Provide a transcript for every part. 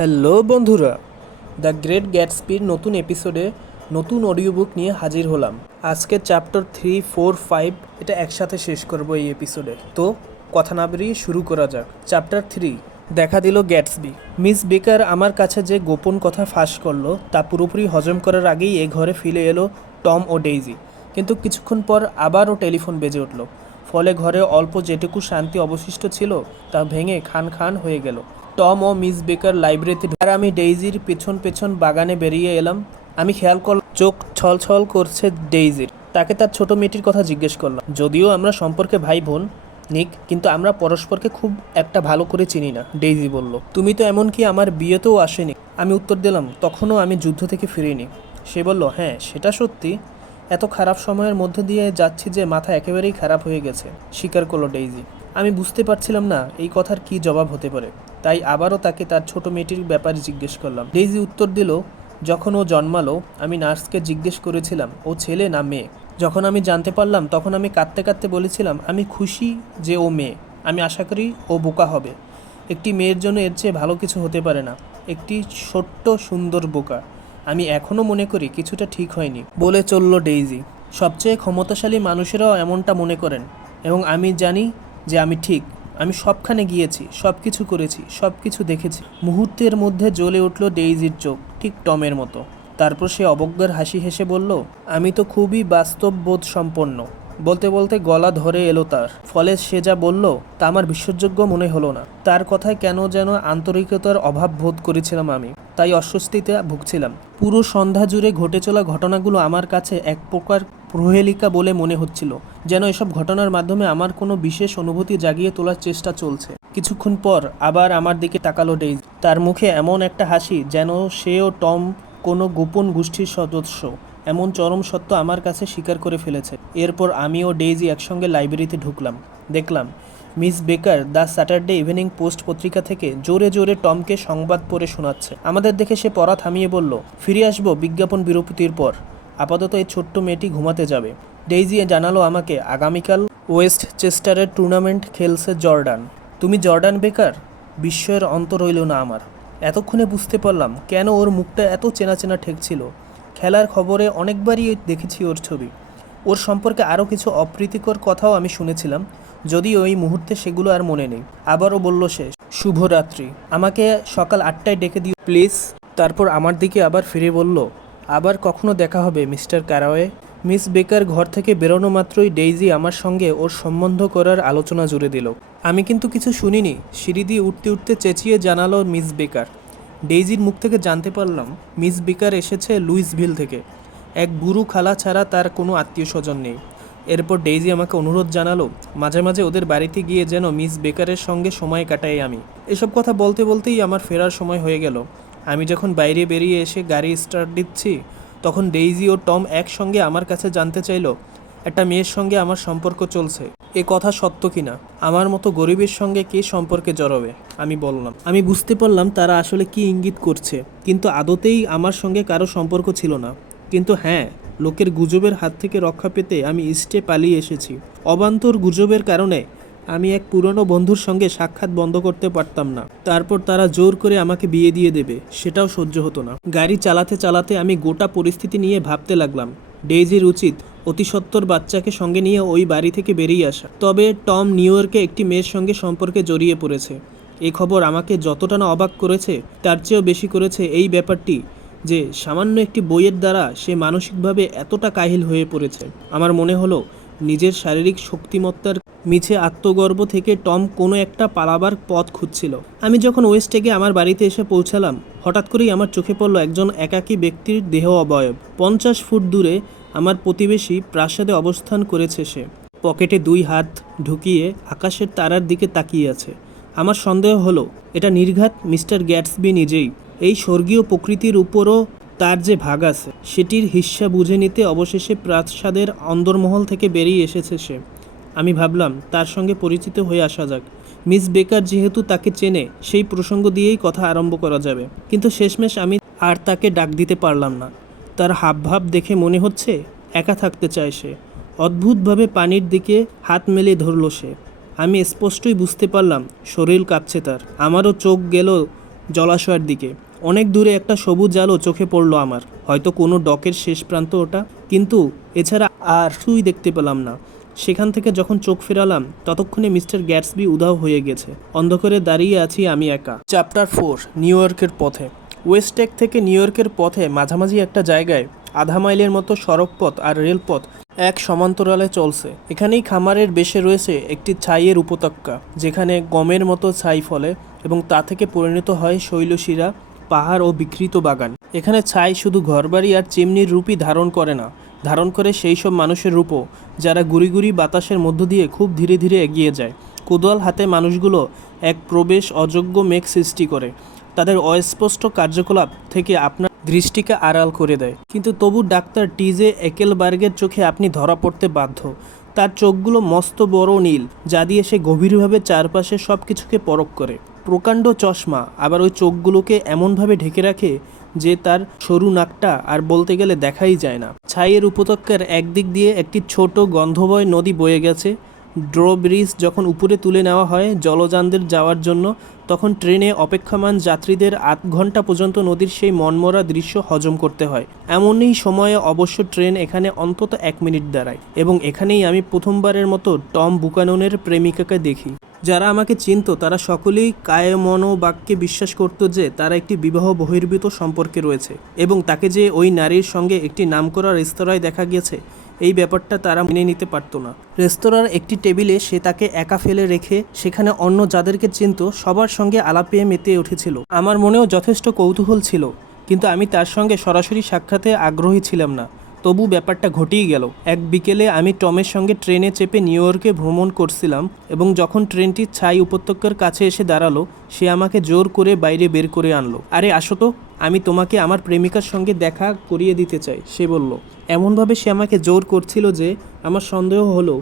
Hello বন্ধুরা, the great গ্যাটসপির নতুন এপিসোডে নতুন অডিও বুক নিয়ে হাজির হলাম। আজকে চ্যাপ্টার 3, 4, 5 এটা একসাথে শেষ করব এই এপিসোডে। তো কথা না বেরিয়ে শুরু করা যাক। চ্যাপ্টার 3, দেখা দিল গ্যাটসবি। মিস বেকার আমার কাছে যে গোপন কথা ফাঁস করলো তা পুরোপুরি হজম করার আগেই এ ঘরে ফিরে এলো টম ও ডেইজি। কিন্তু কিছুক্ষণ পর আবারও টেলিফোন বেজে উঠল। ফলে ঘরে অল্প যেটুকু শান্তি অবশিষ্ট ছিল তা ভেঙে খান খান হয়ে গেল। টম ও মিস বেকার লাইব্রেরিতে, আর আমি ডেইজির পেছন পেছন বাগানে বেরিয়ে এলাম। আমি খেয়াল করলাম চোখ ছলছল করছে ডেইজির। তাকে তার ছোট মেয়েটির কথা জিজ্ঞেস করলাম। যদিও আমরা সম্পর্কে ভাই বোন নিক, কিন্তু আমরা পরস্পরকে খুব একটা ভালো করে চিনি না। ডেইজি বলল, তুমি তো এমনকি আমার বিয়েতেও আসেনি। আমি উত্তর দিলাম, তখনও আমি যুদ্ধ থেকে ফিরিনি। সে বলল, হ্যাঁ সেটা সত্যি। এত খারাপ সময়ের মধ্যে দিয়ে যাচ্ছি যে মাথা একেবারেই খারাপ হয়ে গেছে, স্বীকার করলো ডেইজি। আমি বুঝতে পারছিলাম না এই কথার কি জবাব হতে পারে, তাই আবারও তাকে তার ছোট মেয়েটির ব্যাপারে জিজ্ঞেস করলাম। ডেইজি উত্তর দিল, যখন ও জন্মালো আমি নার্সকে জিজ্ঞেস করেছিলাম ও ছেলে না মেয়ে। যখন আমি জানতে পারলাম তখন আমি কাঁদতে কাঁদতে বলেছিলাম আমি খুশি যে ও মেয়ে। আমি আশা করি ও বোকা হবে। একটি মেয়ের জন্য এর চেয়ে ভালো কিছু হতে পারে না। একটি ছোট্ট সুন্দর বোকা। আমি এখনও মনে করি কিছুটা ঠিক হয়নি, বলে চলল ডেইজি। সবচেয়ে ক্ষমতাশালী মানুষেরাও এমনটা মনে করেন, এবং আমি জানি যে আমি ঠিক। আমি সবখানে গিয়েছি, সব কিছু করেছি, সব কিছু দেখেছি। মুহূর্তের মধ্যে জ্বলে উঠল ডেইজির চোখ, ঠিক টমের মতো। তারপর সে অবজ্ঞার হাসি হেসে বলল, আমি তো খুবই বাস্তববোধ সম্পন্ন। বলতে বলতে গলা ধরে এলো তার। ফলে সে যা বলল তা আমার বিশ্বাসযোগ্য মনে হলো না। তার কথায় কেন যেন আন্তরিকতার অভাব বোধ করেছিলাম আমি, তাই অস্বস্তিতে ভুগছিলাম। পুরো সন্ধ্যা জুড়ে ঘটে চলা ঘটনাগুলো আমার কাছে এক প্রকার প্রহেলিকা বলে মনে হচ্ছিল, যেন এসব ঘটনার মাধ্যমে আমার কোনো বিশেষ অনুভূতি জাগিয়ে তোলার চেষ্টা চলছে। কিছুক্ষণ পর আবার আমার দিকে তাকালো ডেইজি। তার মুখে এমন একটা হাসি যেন সে ও টম কোনো গোপন গোষ্ঠীর সদস্য। এমন চরম সত্য আমার কাছে স্বীকার করে ফেলেছে। এরপর আমি ও ডেইজি একসঙ্গে লাইব্রেরিতে ঢুকলাম। দেখলাম মিস বেকার দ্য স্যাটারডে ইভিনিং পোস্ট পত্রিকা থেকে জোরে জোরে টমকে সংবাদ পড়ে শোনাচ্ছে। আমাদের দেখে সে পড়া থামিয়ে বলল, ফিরে আসবো বিজ্ঞাপন বিরতির পর। আপাতত এই ছোট্ট মেয়েটি ঘুমাতে যাবে। ডেইজি জানালো আমাকে আগামীকাল ওয়েস্ট চেস্টারের টুর্নামেন্ট খেলছে জর্ডান। তুমি জর্ডান বেকার? বিস্ময়ের অন্ত রইল না আমার। এতক্ষণে বুঝতে পারলাম কেন ওর মুখটা এত চেনা চেনা ঠেকছিল। খেলার খবরে অনেকবারই দেখেছি ওর ছবি। ওর সম্পর্কে আরও কিছু অপ্রীতিকর কথাও আমি শুনেছিলাম, যদিও ওই মুহূর্তে সেগুলো আর মনে নেই। আবারও বলল সে, শুভরাত্রি, আমাকে সকাল 8টায় ডেকে দিও প্লিজ। তারপর আমার দিকে আবার ফিরে বলল, আবার কখনো দেখা হবে মিস্টার ক্যারাওয়ে। মিস বেকার ঘর থেকে বেরোনো মাত্রই ডেইজি আমার সঙ্গে ওর সম্বন্ধ করার আলোচনা জুড়ে দিল। আমি কিন্তু কিছু শুনিনি, সিঁড়ি দিয়ে উঠতে উঠতে চেঁচিয়ে জানালো মিস বেকার। ডেইজির মুখ থেকে জানতে পারলাম মিস বেকার এসেছে লুইসভিল থেকে। এক বুড়ো খালা ছাড়া তার কোনো আত্মীয় স্বজন নেই। এরপর ডেইজি আমাকে অনুরোধ জানালো মাঝে মাঝে ওদের বাড়িতে গিয়ে যেন মিস বেকারের সঙ্গে সময় কাটাই আমি। এসব কথা বলতে বলতেই আমার ফেরার সময় হয়ে গেল। আমি যখন বাইরে বেরিয়ে এসে গাড়ি স্টার্ট দিচ্ছি তখন ডেইজি ও টম একসঙ্গে আমার কাছে জানতে চাইলো একটা মেয়ের সঙ্গে আমার সম্পর্ক চলছে। এ কথা সত্য কিনা, আমার মতো গরিবের সঙ্গে কে সম্পর্কে জড়াবে। আমি বললাম। আমি বুঝতে পারলাম তারা আসলে কি ইঙ্গিত করছে, কিন্তু আদতেই আমার সঙ্গে কারো সম্পর্ক ছিল না। কিন্তু হ্যাঁ, লোকের গুজবের হাত থেকে রক্ষা পেতে আমি ইস্টে পালিয়ে এসেছি। অবান্তর গুজবের কারণে আমি এক পুরনো বন্ধুর সঙ্গে সাক্ষাৎ বন্ধ করতে পারতাম না। তারপর তারা জোর করে আমাকে বিয়ে দিয়ে দেবে, সেটাও সহ্য হতো না। গাড়ি চালাতে চালাতে আমি গোটা পরিস্থিতি নিয়ে ভাবতে লাগলাম। ডেইজির উচিত অতি সত্বর বাচ্চাকে সঙ্গে নিয়ে ওই বাড়ি থেকে বেরিয়ে আসা। তবে টম নিউ ইয়র্কে একটি মেয়ের সঙ্গে সম্পর্কে জড়িয়ে পড়েছে। এই খবর আমাকে যতটা না অবাক করেছে তার চেয়েও বেশি করেছে এই ব্যাপারটি যে সামান্য একটি বইয়ের দ্বারা সে মানসিকভাবে এতটা কাহিল হয়ে পড়েছে। আমার মনে হলো নিজের শারীরিক শক্তিমত্তার মিছে আত্মগর্ব থেকে টম কোনো একটা পালাবার পথ খুঁজছিল। আমি যখন ওয়েস্টেগে আমার বাড়িতে এসে পৌঁছালাম হঠাৎ করেই আমার চোখে পড়ল একজন একাকী ব্যক্তির দেহ অবয়ব। 50 ফুট দূরে আমার প্রতিবেশী প্রাসাদে অবস্থান করেছে সে। পকেটে 2 হাত ঢুকিয়ে আকাশের তারার দিকে তাকিয়ে আছে। আমার সন্দেহ হলো এটা নির্ঘাত মিস্টার গ্যাটসবি নিজেই। এই স্বর্গীয় প্রকৃতির উপরও তার যে ভাগ আছে সেটির হিস্সা বুঝে নিতে অবশেষে প্রাসাদের অন্দরমহল থেকে বেরিয়ে এসেছে সে। আমি ভাবলাম তার সঙ্গে পরিচিত হয়ে আসা যাক। মিস বেকার যেহেতু তাকে চেনে সেই প্রসঙ্গ দিয়েই কথা আরম্ভ করা যাবে। কিন্তু শেষমেশ আমি আর তাকে ডাক দিতে পারলাম না। তার হাবভাব দেখে মনে হচ্ছে একা থাকতে চায় সে। অদ্ভুতভাবে পানির দিকে হাত মেলে ধরল সে। আমি স্পষ্টই বুঝতে পারলাম শরীর কাঁপছে তার। আমারও চোখ গেল জলাশয়ের দিকে। অনেক দূরে একটা সবুজ আলো চোখে পড়লো আমার, হয়তো কোনো ডকের শেষ প্রান্ত ওটা, কিন্তু এছাড়া আর কিছুই দেখতে পেলাম না। সেখান থেকে যখন চোখ ফেরালাম ততক্ষণে মিস্টার গ্যাটসবি উধাও হয়ে গেছে। অন্ধকারে দাঁড়িয়ে আছি আমি একা। চ্যাপ্টার 4, নিউ ইয়র্কের পথে। ওয়েস্টেক থেকে নিউ ইয়র্কের পথে মাঝামাঝি একটা জায়গায় আধা মাইলের মতো সড়কপথ আর রেলপথ এক সমান্তরালে চলছে। এখানেই খামারের বেশে রয়েছে একটি ছাইয়ের উপত্যকা, যেখানে গমের মতো ছাই ফলে এবং তা থেকে পরিণত হয় শৈলশিরা, পাহাড় ও বিকৃত বাগান। এখানে ছাই শুধু ঘরবাড়ি আর চিমনির রূপই ধারণ করে না, ধারণ করে সেই সব মানুষের রূপও, যারা গুড়ি গুড়ি বাতাসের মধ্য দিয়ে খুব ধীরে ধীরে এগিয়ে যায়। কোদাল হাতে মানুষগুলো এক প্রবেশ অযোগ্য মেঘ সৃষ্টি করে, তাদের অস্পষ্ট কার্যকলাপ থেকে আপনার দৃষ্টিকে আড়াল করে দেয়। কিন্তু তবু ডাক্তার টিজে একেলবার্গের চোখে আপনি ধরা পড়তে বাধ্য। তার চোখগুলো মস্ত বড় নীল, যা দিয়ে সে গভীরভাবে চারপাশে সব কিছুকে পরখ করে। প্রকাণ্ড চশমা, আবার ওই চোখগুলোকে এমনভাবে ঢেকে রাখে যে তার সরু নাকটা আর বলতে গেলে দেখাই যায় না। ছাইয়ের উপত্যকার একদিক দিয়ে একটি ছোট গন্ধময় নদী বয়ে গেছে। ড্রব্রিজ যখন উপরে তুলে নেওয়া হয় জলযানদের যাওয়ার জন্য, তখন ট্রেনে অপেক্ষমান যাত্রীদের 8 ঘন্টা পর্যন্ত নদীর সেই মনমরা দৃশ্য হজম করতে হয়। এমনই সময়ে অবশ্য ট্রেন এখানে অন্তত 1 মিনিট দাঁড়ায়, এবং এখানেই আমি প্রথমবারের মতো টম বুকাননের প্রেমিকাকে দেখি। যারা আমাকে চিনত তারা সকলেই কায়মনোবাক্যে বিশ্বাস করত যে তারা একটি বিবাহ বহির্ভূত সম্পর্কে রয়েছে, এবং তাকে যে ওই নারীর সঙ্গে একটি নামকরা রেস্তোরাঁয় দেখা গেছে এই ব্যাপারটা তারা মেনে নিতে পারত না। রেস্তোরাঁর একটি টেবিলে সে তাকে একা ফেলে রেখে সেখানে অন্য যাদেরকে চিনত সবার সঙ্গে আলাপে মেতে উঠেছিল। আমার মনেও যথেষ্ট কৌতূহল ছিল, কিন্তু আমি তার সঙ্গে সরাসরি সাক্ষাতে আগ্রহী ছিলাম না। তবু ব্যাপারটা ঘটেই গেল। এক বিকেলে আমি টমের সঙ্গে ট্রেনে চেপে নিউ ইয়র্কে ভ্রমণ করছিলাম, এবং যখন ট্রেনটি ছাই উপত্যকার কাছে এসে দাঁড়ালো, সে আমাকে জোর করে বাইরে বের করে আনলো। আরে আসো তো, আমি তোমাকে আমার প্রেমিকার সঙ্গে দেখা করিয়ে দিতে চাই, সে বলল। এমনভাবে সে আমাকে জোর করছিল যে আমার সন্দেহ হলো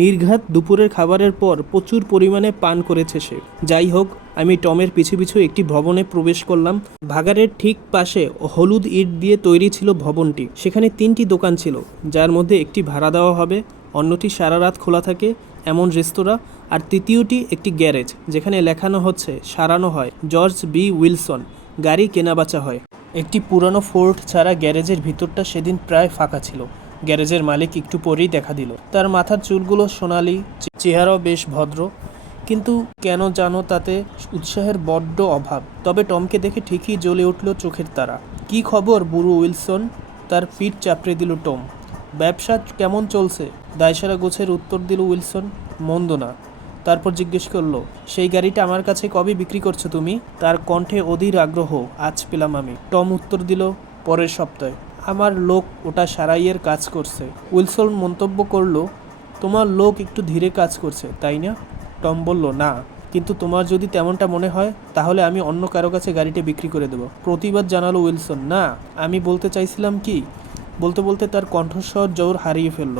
নির্ঘাত দুপুরের খাবারের পর প্রচুর পরিমাণে পান করেছে সে। যাই হোক, আমি টমের পিছু পিছু একটি ভবনে প্রবেশ করলাম। ভাগাড়ের ঠিক পাশে হলুদ ইট দিয়ে তৈরি ছিল ভবনটি। সেখানে 3টি দোকান ছিল, যার মধ্যে একটি ভাড়া দেওয়া হবে, অন্যটি সারা রাত খোলা থাকে এমন রেস্তোরাঁ, আর তৃতীয়টি একটি গ্যারেজ, যেখানে লেখানো হচ্ছে সারানো হয় জর্জ বি উইলসন, গাড়ি কেনাবেচা হয়। একটি পুরানো ফোর্ড ছাড়া গ্যারেজের ভিতরটা সেদিন প্রায় ফাঁকা ছিল। গ্যারেজের মালিক একটু পরেই দেখা দিল। তার মাথার চুলগুলো সোনালি, চেহারাও বেশ ভদ্র, কিন্তু কেন জানো তাতে উৎসাহের বড্ড অভাব। তবে টমকে দেখে ঠিকই জ্বলে উঠল চোখের তারা। কি খবর বুড়ো উইলসন? তার পিঠ চাপড়ে দিল টম। ব্যবসা কেমন চলছে? দায়সারা গোছের উত্তর দিল উইলসন। মন্দ না। তারপর জিজ্ঞেস করলো, সেই গাড়িটা আমার কাছে কবে বিক্রি করছো তুমি? তার কণ্ঠে অধীর আগ্রহ আজ পেলাম আমি। টম উত্তর দিল, পরের সপ্তাহে। আমার লোক ওটা সারাইয়ের কাজ করছে। উইলসন মন্তব্য করলো, তোমার লোক একটু ধীরে কাজ করছে, তাই না? টম বলল, না, কিন্তু তোমার যদি তেমনটা মনে হয় তাহলে আমি অন্য কারো কাছে গাড়িটা বিক্রি করে দেবো। প্রতিবাদ জানালো উইলসন। না, আমি বলতে চাইছিলাম কি। বলতে বলতে তার কণ্ঠস্বর জোর হারিয়ে ফেলল।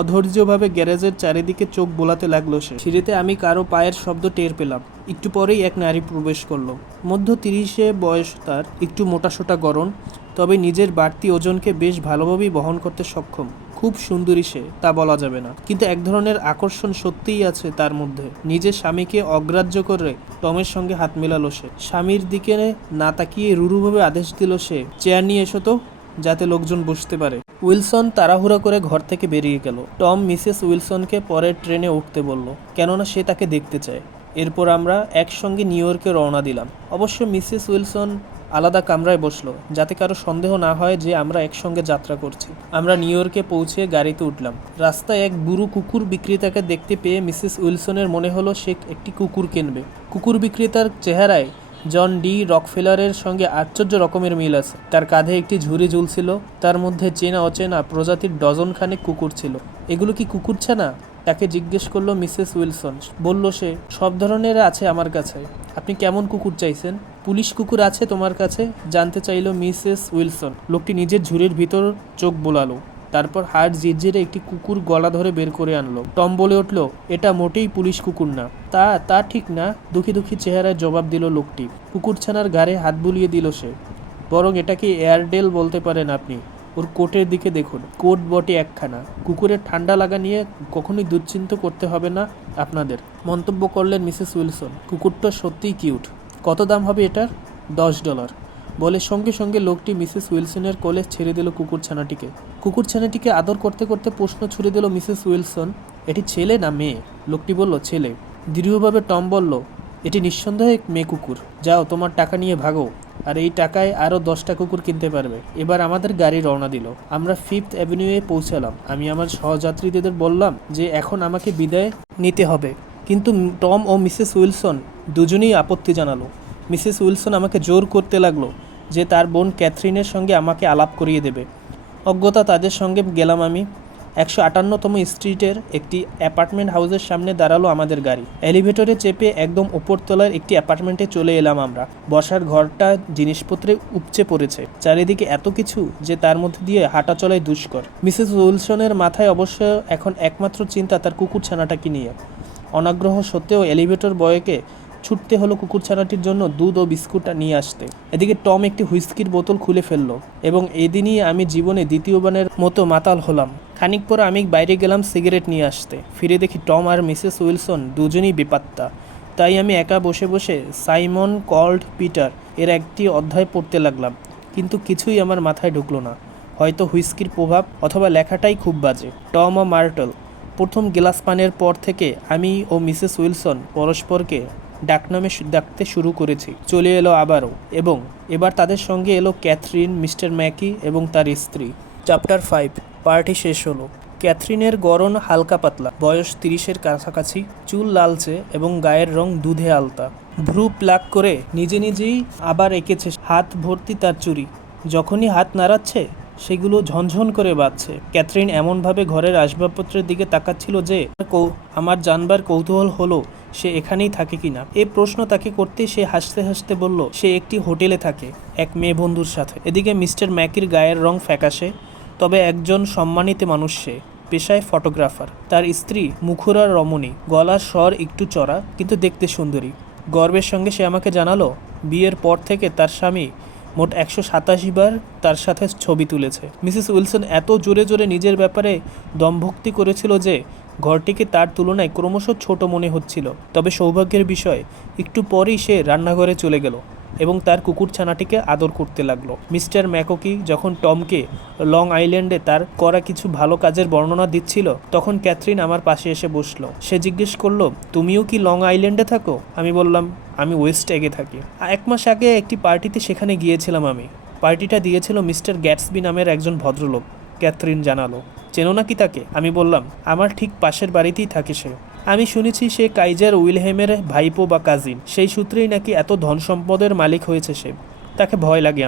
অধৈর্যভাবে গ্যারেজের চারিদিকে চোখ বোলাতে লাগলো সে। সিঁড়িতে আমি কারো পায়ের শব্দ টের পেলাম। একটু পরেই এক নারী প্রবেশ করলো। মধ্য 30-এ বয়স তার, একটু মোটাসোটা গড়ন, তবে নিজের বাড়তি ওজনকে বেশ ভালোভাবেই বহন করতে সক্ষম। খুব সুন্দরী সে, তা বলা যাবে না, কিন্তু এক ধরনের আকর্ষণ সত্যিই আছে তার মধ্যে। নিজের স্বামীকে অগ্রাহ্য করে টমের সঙ্গে হাত মেলালো সে। স্বামীর দিকে না তাকিয়ে রুরুভাবে আদেশ দিল সে, চেয়ার নিয়ে এসো তো, যাতে লোকজন বসতে পারে। উইলসন তাড়াহুড়া করে ঘর থেকে বেরিয়ে গেল। টম মিসেস উইলসনকে পরের ট্রেনে উঠতে বলল, কেননা সে তাকে দেখতে চায়। এরপর আমরা একসঙ্গে নিউ ইয়র্কে রওনা দিলাম। অবশ্য মিসেস উইলসন আলাদা কামরায় বসলো, যাতে কারো সন্দেহ না হয় যে আমরা একসঙ্গে যাত্রা করছি। আমরা নিউ ইয়র্কে পৌঁছে গাড়িতে উঠলাম। রাস্তায় এক বুড়ো কুকুর বিক্রেতাকে দেখতে পেয়ে মিসেস উইলসনের মনে হলো সে একটি কুকুর কিনবে। কুকুর বিক্রেতার চেহারায় জন ডি রকফেলারের সঙ্গে আশ্চর্য রকমের মিল আছে। তার কাঁধে একটি ঝুড়ি ঝুলছিল, তার মধ্যে চেনা অচেনা প্রজাতির ডজনখানেক কুকুর ছিল। এগুলো কি কুকুর ছানা? তাকে জিজ্ঞেস করলো মিসেস উইলসন। বলল সে, সব ধরনের আছে আমার কাছে। আপনি কেমন কুকুর চাইছেন? পুলিশ কুকুর আছে তোমার কাছে? জানতে চাইল মিসেস উইলসন। লোকটি নিজের ঝুড়ির ভিতর চোখ বোলালো, তারপর হাড় জিরজিরে একটি কুকুর গলা ধরে বের করে আনলো। টম বলে উঠল, এটা মোটেই পুলিশ কুকুর না। তা ঠিক না, দুঃখী দুঃখী চেহারায় জবাব দিল লোকটি। কুকুরছানার ঘাড়ে হাত বুলিয়ে দিল সে। বরং এটাকে এয়ারডেল বলতে পারেন আপনি। ওর কোটের দিকে দেখুন, কোট বটে একখানা। কুকুরের ঠান্ডা লাগা নিয়ে কখনোই দুশ্চিন্তা করতে হবে না আপনাদের, মন্তব্য করলেন মিসেস উইলসন। কুকুরটা সত্যিই কিউট। কত দাম হবে এটার? $10। বলে সঙ্গে সঙ্গে লোকটি মিসেস উইলসনের কোলে ছেড়ে দিল কুকুরছানাটিকে। কুকুরছানাটিকে আদর করতে করতে প্রশ্ন ছুড়ে দিল মিসেস উইলসন, এটি ছেলে না মেয়ে? লোকটি বলল ছেলে। দৃঢ়ভাবে টম বলল, এটি নিঃসন্দেহে মেয়ে কুকুর। যাও, তোমার টাকা নিয়ে ভাগো, আর এই টাকায় আরও 10টা কুকুর কিনতে পারবে। এবার আমাদের গাড়ি রওনা দিল। আমরা 5th অ্যাভিনিউয়ে পৌঁছালাম। আমি আমার সহযাত্রীদের বললাম যে এখন আমাকে বিদায় নিতে হবে, কিন্তু টম ও মিসেস উইলসন দুজনেই আপত্তি জানালো। মিসেস উইলসন আমাকে জোর করতে লাগলো যে তার বোন ক্যাথরিনের সঙ্গে আমাকে আলাপ করিয়ে দেবে। অজ্ঞতা তাদের সঙ্গে গেলাম আমি। 158তম স্ট্রিটের একটি অ্যাপার্টমেন্ট হাউসের সামনে দাঁড়ালো আমাদের গাড়ি। এলিভেটরে চেপে একদম উপরতলার একটি অ্যাপার্টমেন্টে চলে এলাম আমরা। বসার ঘরটা জিনিসপত্রে উপচে পড়েছে, চারিদিকে এত কিছু যে তার মধ্যে দিয়ে হাঁটা চলাই দুষ্কর। মিসেস উইলসনের মাথায় অবশ্য এখন একমাত্র চিন্তা তার কুকুরছানাটাকে নিয়ে। অনাগ্রহ সত্ত্বেও এলিভেটর বয়কে ছুটতে হলো কুকুরছানাটির জন্য দুধ ও বিস্কুট নিয়ে আসতে। এদিকে টম একটি হুইস্কির বোতল খুলে ফেললো, এবং এদিনই আমি জীবনে দ্বিতীয়বারের মতো মাতাল হলাম। খানিক পরে আমি বাইরে গেলাম সিগারেট নিয়ে আসতে। ফিরে দেখি টম আর মিসেস উইলসন দুজনেই বেপাত্তা। তাই আমি একা বসে বসে সাইমন কল্ড পিটার এর একটি অধ্যায় পড়তে লাগলাম, কিন্তু কিছুই আমার মাথায় ঢুকলো না। হয়তো হুইস্কির প্রভাব, অথবা লেখাটাই খুব বাজে। টম ও মার্টল। প্রথম গ্লাস পানের পর থেকে আমি ও মিসেস উইলসন পরস্পরকে ডাকনামে ডাকতে শুরু করেছি। চলে এলো আবারও, এবং এবার তাদের সঙ্গে এলো ক্যাথরিন, মিস্টার ম্যাকি এবং তার স্ত্রী। চ্যাপ্টার 5। পার্টি শেষ হলো। ক্যাথরিনের গড়ন হালকা পাতলা, বয়স 30-এর কাছাকাছি, চুল লালচে এবং গায়ের রং দুধে আলতা। ভ্রু প্লাক করে নিজে নিজেই আবার এঁকেছে, হাত ভর্তি তার চুড়ি। যখনই হাত নাড়াচ্ছে সেগুলো ঝনঝন করে বাজছে। ক্যাথরিন এমনভাবে ঘরের আসবাবপত্রের দিকে তাকাচ্ছিল যে আমার জানবার কৌতূহল হলো সে এখানেই থাকে কিনা। এই প্রশ্ন তাকে করতে সে হাসতে হাসতে বলল সে একটি হোটেলে থাকে এক মেয়ে বন্ধুর সাথে। এদিকে মিস্টার ম্যাকির গায়ের রং ফ্যাকাশে, তবে একজন সম্মানিত মানুষ সে, পেশায় ফটোগ্রাফার। তার স্ত্রী মুখুরা রমণী, গলার স্বর একটু চড়া কিন্তু দেখতে সুন্দরী। গর্বের সঙ্গে সে আমাকে জানালো বিয়ের পর থেকে তার স্বামী মোট 187 বার তার সাথে ছবি তুলেছে। মিসেস উইলসন এত জোরে জোরে নিজের ব্যাপারে দমভক্তি করেছিল যে ঘরটিকে তার তুলনায় ক্রমশ ছোট মনে হচ্ছিল। তবে সৌভাগ্যের বিষয়, একটু পরেই সে রান্নাঘরে চলে গেল এবং তার কুকুরছানাটিকে আদর করতে লাগলো। মিস্টার ম্যাককি যখন টমকে লং আইল্যান্ডে তার করা কিছু ভালো কাজের বর্ণনা দিচ্ছিল, তখন ক্যাথরিন আমার পাশে এসে বসলো। সে জিজ্ঞেস করলো, তুমিও কি লং আইল্যান্ডে থাকো? আমি বললাম, আমি ওয়েস্ট এগে থাকি। 1 মাস আগে একটি পার্টিতে সেখানে গিয়েছিলাম আমি। পার্টিটা দিয়েছিল মিস্টার গ্যাটসবি নামের একজন ভদ্রলোক। ক্যাথরিন জানালো, চেনো নাকি তাকে? আমি বললাম, আমার ঠিক পাশের বাড়িতেই থাকে সে। আমি শুনেছি সে কাইজার উইলহেমের ভাইপো বা কাজিন। সেই সূত্রেই নাকি এত ধন সম্পদের মালিক হয়েছে সে। তাকে ভয় লাগে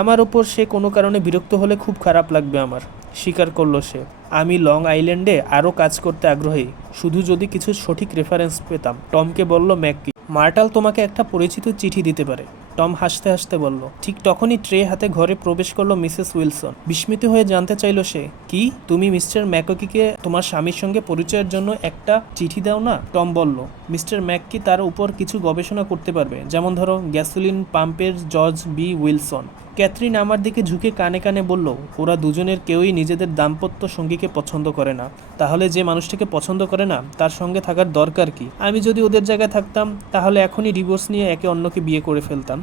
আমার ওপর সে কোনো কারণে বিরক্ত হলে খুব খারাপ লাগবে আমার। স্বীকার করলো সে। আমি লং আইল্যান্ডে আরও কাজ করতে আগ্রহী, শুধু যদি কিছু সঠিক রেফারেন্স পেতাম। টমকে বলল ম্যাককি, মার্টাল তোমাকে একটা পরিচিত চিঠি দিতে পারে। টম হাসতে হাসতে বলল। ঠিক তখনই ট্রে হাতে ঘরে প্রবেশ করলো মিসেস উইলসন। বিস্মিত হয়ে জানতে চাইল সে, কি তুমি মিস্টার ম্যাককিকে তোমার স্বামীর সঙ্গে পরিচয়ের জন্য একটা চিঠি দাও না? টম বলল, মিস্টার ম্যাককি তার উপর কিছু গবেষণা করতে পারবে, যেমন ধরো গ্যাসোলিন পাম্পের জর্জ বি উইলসন। ক্যাথরিন আমার দিকে ঝুঁকে কানে কানে বলল, ওরা দুজনের কেউই নিজেদের দাম্পত্য সঙ্গীকে পছন্দ করে না। তাহলে যে মানুষটাকে পছন্দ করে না তার সঙ্গে থাকার দরকার কি? আমি যদি ওদের জায়গায় থাকতাম তাহলে এখনই ডিভোর্স নিয়ে একে অন্যকে বিয়ে করে ফেলতাম।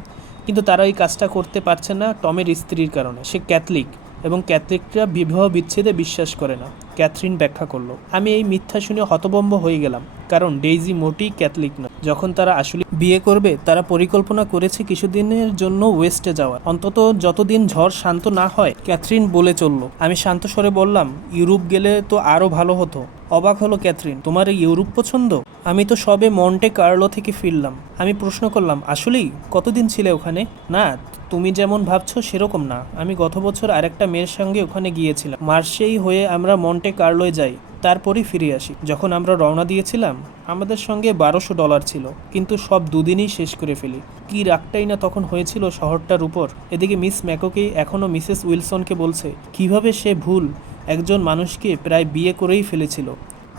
কিন্তু তারা এই কাজটা করতে পারছে না টমের স্ত্রীর কারণে। সে ক্যাথলিক এবং ক্যাথলিকরা বিবাহ বিচ্ছেদে বিশ্বাস করে না। ক্যাথরিন ব্যাখ্যা করলো। আমি এই মিথ্যা শুনে হতভম্ব হয়ে গেলাম, কারণ ডেইজি মোটেই ক্যাথলিক না। যখন তারা আসলে বিয়ে করবে তারা পরিকল্পনা করেছে কিছুদিনের জন্য ওয়েস্টে যাওয়ার, অন্তত যতদিন ঝড় শান্ত না হয়। ক্যাথরিন বলে চলল। আমি শান্ত স্বরে বললাম, ইউরোপ গেলে তো আরও ভালো হতো। অবাক হলো ক্যাথরিন, তোমার এই ইউরোপ পছন্দ? আমি তো সবে মন্টে কার্লো থেকে ফিরলাম। আমি প্রশ্ন করলাম, আসলেই? কতদিন ছিলে ওখানে? না, তুমি যেমন ভাবছো সেরকম না। আমি গত বছর আরেকটা মেয়ের সঙ্গে ওখানে গিয়েছিলাম। মার্সেই হয়ে আমরা মন্টে কার্লোয় যাই, তারপরই ফিরে আসি। যখন আমরা রওনা দিয়েছিলাম আমাদের সঙ্গে $1200 ছিল, কিন্তু সব দুদিনেই শেষ করে ফেলি। কি রাগটাই না তখন হয়েছিল শহরটার উপর। এদিকে মিস ম্যাককি এখনও মিসেস উইলসনকে বলছে কিভাবে সে ভুল একজন মানুষকে প্রায় বিয়ে করেই ফেলেছিল।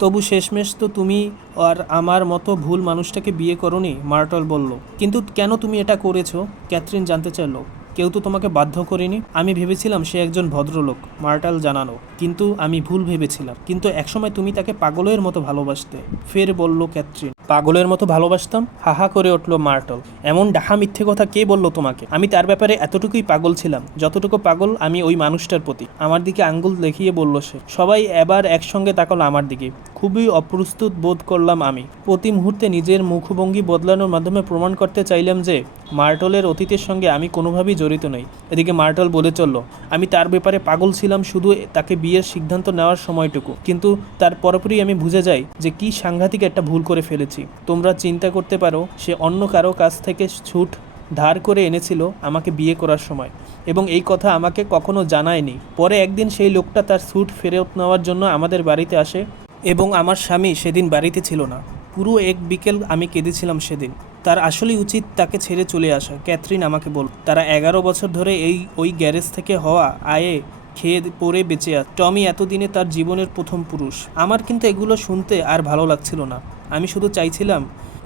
তবু শেষমেশ তো তুমি আর আমার মতো ভুল মানুষটাকে বিয়ে করোনি, মার্টল বলল। কিন্তু কেন তুমি এটা করেছো? ক্যাথরিন জানতে চাইল। কেউ তো তোমাকে বাধ্য করেনি। আমি ভেবেছিলাম সে একজন ভদ্রলোক, মার্টাল জানানো। কিন্তু আমি ভুল ভেবেছিলাম। কিন্তু একসময় তুমি তাকে পাগলের মতো ভালোবাসতে, ফের বলল ক্যাথরিন। পাগলের মতো ভালোবাসতাম? হাহা করে উঠল মার্টল। এমন ডাহা মিথ্যে কথা কে বললো তোমাকে? আমি তার ব্যাপারে এতটুকুই পাগল ছিলাম যতটুকু পাগল আমি ওই মানুষটার প্রতি। আমার দিকে আঙ্গুল দেখিয়ে বলল সে। সবাই এবার একসঙ্গে তাকালো আমার দিকে। খুবই অপ্রস্তুত বোধ করলাম আমি। প্রতি মুহূর্তে নিজের মুখভঙ্গি বদলানোর মাধ্যমে প্রমাণ করতে চাইলাম যে মার্টলের অতীতের সঙ্গে আমি কোনোভাবেই জড়িত নই। এদিকে মার্টল বলে চলল, আমি তার ব্যাপারে পাগল ছিলাম শুধু তাকে বিয়ের সিদ্ধান্ত নেওয়ার সময়টুকু, কিন্তু তার পরপরই আমি বুঝে যাই যে কি সাংঘাতিক একটা ভুল করে ফেলেছি। তোমরা চিন্তা করতে পারো সে অন্য কারো কাছ থেকে ছুট ধার করে এনেছিল আমাকে বিয়ে করার সময়, এবং এই কথা আমাকে কখনো জানায়নি। পরে একদিন সেই লোকটা তার স্যুট ফেরত নেওয়ার জন্য আমাদের বাড়িতে আসে এবং আমার স্বামী সেদিন বাড়িতে ছিল না। পুরো এক বিকেল আমি কেঁদেছিলাম সেদিন। তার আসলেই উচিত তাকে ছেড়ে চলে আসা, ক্যাথরিন আমাকে বলল। তারা 11 বছর ধরে ওই গ্যারেজ থেকে হওয়া আয়ে খেয়ে পড়ে বেঁচে আছে। টমি এতদিনে তার জীবনের প্রথম পুরুষ। আমার কিন্তু এগুলো শুনতে আর ভালো লাগছিল না। আমি শুধু চাইছিলাম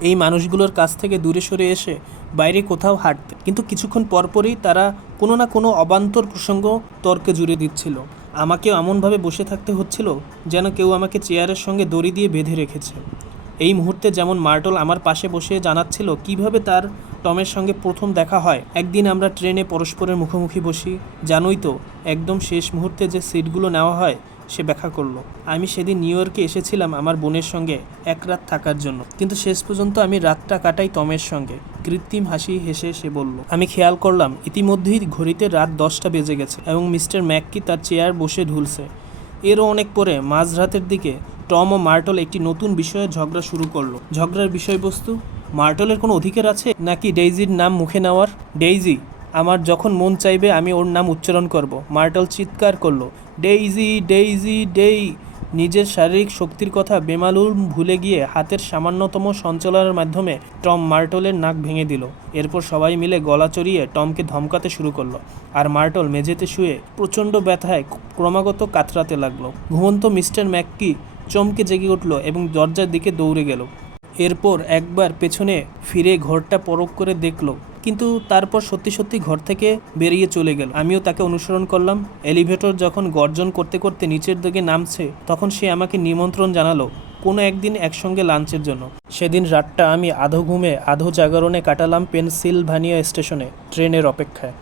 এই মানুষগুলোর কাছ থেকে দূরে সরে এসে বাইরে কোথাও হাঁটতে, কিন্তু কিছুক্ষণ পরপরই তারা কোনো না কোনো অবান্তর প্রসঙ্গ তর্কে জুড়ে দিচ্ছিল। আমাকেও এমনভাবে বসে থাকতে হচ্ছিল যেন কেউ আমাকে চেয়ারের সঙ্গে দড়ি দিয়ে বেঁধে রেখেছে। এই মুহূর্তে যেমন মার্টল আমার পাশে বসে জানাচ্ছিল কিভাবে তার টমের সঙ্গে প্রথম দেখা হয়। একদিন আমরা ট্রেনে পরস্পরের মুখোমুখি বসি, জানোই তো, একদম শেষ মুহূর্তে যে সিটগুলো নেওয়া হয়। সে ব্যাখ্যা করলো, আমি সেদিন নিউ ইয়র্কে এসেছিলাম আমার বোনের সঙ্গে এক রাত থাকার জন্য, কিন্তু শেষ পর্যন্ত আমি রাতটা কাটাই টমের সঙ্গে। কৃত্রিম হাসি হেসে সে বলল। আমি খেয়াল করলাম ইতিমধ্যেই ঘড়িতে রাত 10টা বেজে গেছে এবং মিস্টার ম্যাককি তার চেয়ার বসে ঢুলছে। এরও অনেক পরে মাঝরাতের দিকে টম ও মার্টল একটি নতুন বিষয়ে ঝগড়া শুরু করলো। ঝগড়ার বিষয়বস্তু মার্টলের কোনো অধিকার আছে নাকি ডেইজির নাম মুখে নেওয়ার। ডেইজি, আমার যখন মন চাইবে আমি ওর নাম উচ্চারণ করব। মার্টল চিৎকার করলো, ডেইজি ডেইজি ডেই। নিজের শারীরিক শক্তির কথা বেমালুম ভুলে গিয়ে হাতের সামান্যতম সঞ্চালনের মাধ্যমে টম মার্টলের নাক ভেঙে দিল। এরপর সবাই মিলে গলা চড়িয়ে টমকে ধমকাতে শুরু করলো, আর মার্টল মেঝেতে শুয়ে প্রচণ্ড ব্যথায় ক্রমাগত কাতরাতে লাগলো। ঘুমন্ত মিস্টার ম্যাককি চমকে জেগে উঠল এবং দরজার দিকে দৌড়ে গেল। এরপর একবার পেছনে ফিরে ঘরটা পরখ করে দেখল, কিন্তু তারপর সত্যি সত্যি ঘর থেকে বেরিয়ে চলে গেল। আমিও তাকে অনুসরণ করলাম। এলিভেটর যখন গর্জন করতে করতে নিচের দিকে নামছে তখন সে আমাকে নিমন্ত্রণ জানালো কোনো একদিন একসঙ্গে লাঞ্চের জন্য। সেদিন রাতটা আমি আধো ঘুমে আধো জাগরণে কাটালাম পেনসিলভানিয়া স্টেশনে ট্রেনের অপেক্ষায়।